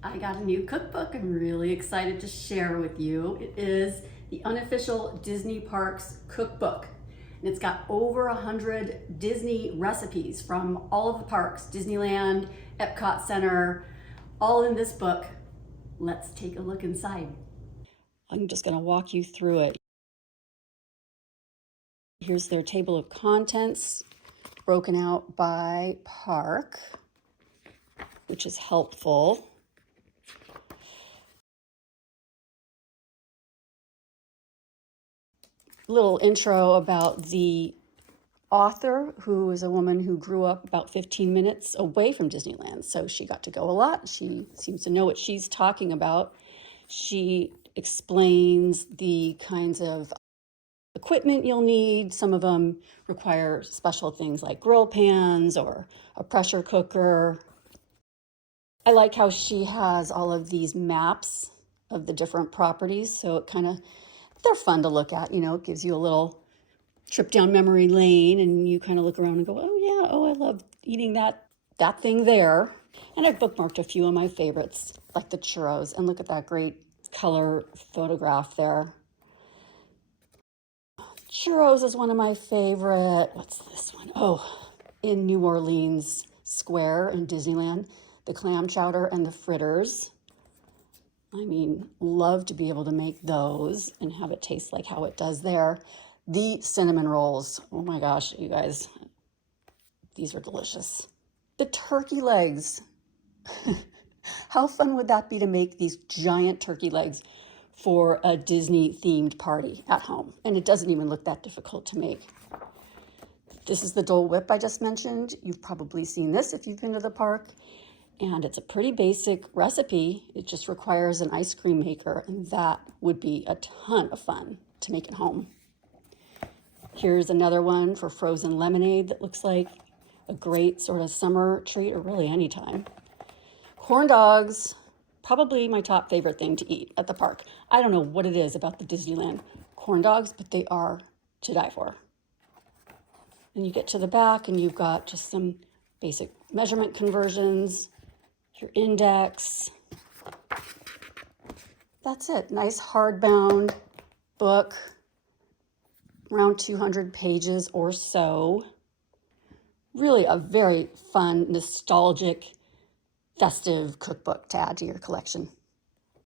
I got a new cookbook I'm really excited to share with you. It is the Unofficial Disney Parks Cookbook. And it's got over 100 Disney recipes from all of the parks, Disneyland, Epcot Center, all in this book. Let's take a look inside. I'm just going to walk you through it. Here's their table of contents broken out by park, which is helpful. Little intro about the author, who is a woman who grew up about 15 minutes away from Disneyland. So she got to go a lot. She seems to know what she's talking about. She explains the kinds of equipment you'll need. Some of them require special things like grill pans or a pressure cooker. I like how she has all of these maps of the different properties. So they're fun to look at, it gives you a little trip down memory lane and you kind of look around and go, oh yeah, I love eating that thing there. And I've bookmarked a few of my favorites, like the churros, and look at that great color photograph there. Churros is one of my favorite. What's this one? Oh, in New Orleans Square in Disneyland, the clam chowder and the fritters. I mean, love to be able to make those and have it taste like how it does there. The cinnamon rolls, oh my gosh, you guys, these are delicious. The turkey legs. How fun would that be to make these giant turkey legs for a Disney themed party at home? And it doesn't even look that difficult to make. This is the Dole Whip I just mentioned. You've probably seen this if you've been to the park. And it's a pretty basic recipe. It just requires an ice cream maker, and that would be a ton of fun to make at home. Here's another one for frozen lemonade that looks like a great sort of summer treat, or really anytime. Corn dogs, probably my top favorite thing to eat at the park. I don't know what it is about the Disneyland corn dogs, but they are to die for. And you get to the back and you've got just some basic measurement conversions, your index. That's it. Nice hardbound book, around 200 pages or so. Really a very fun, nostalgic, festive cookbook to add to your collection.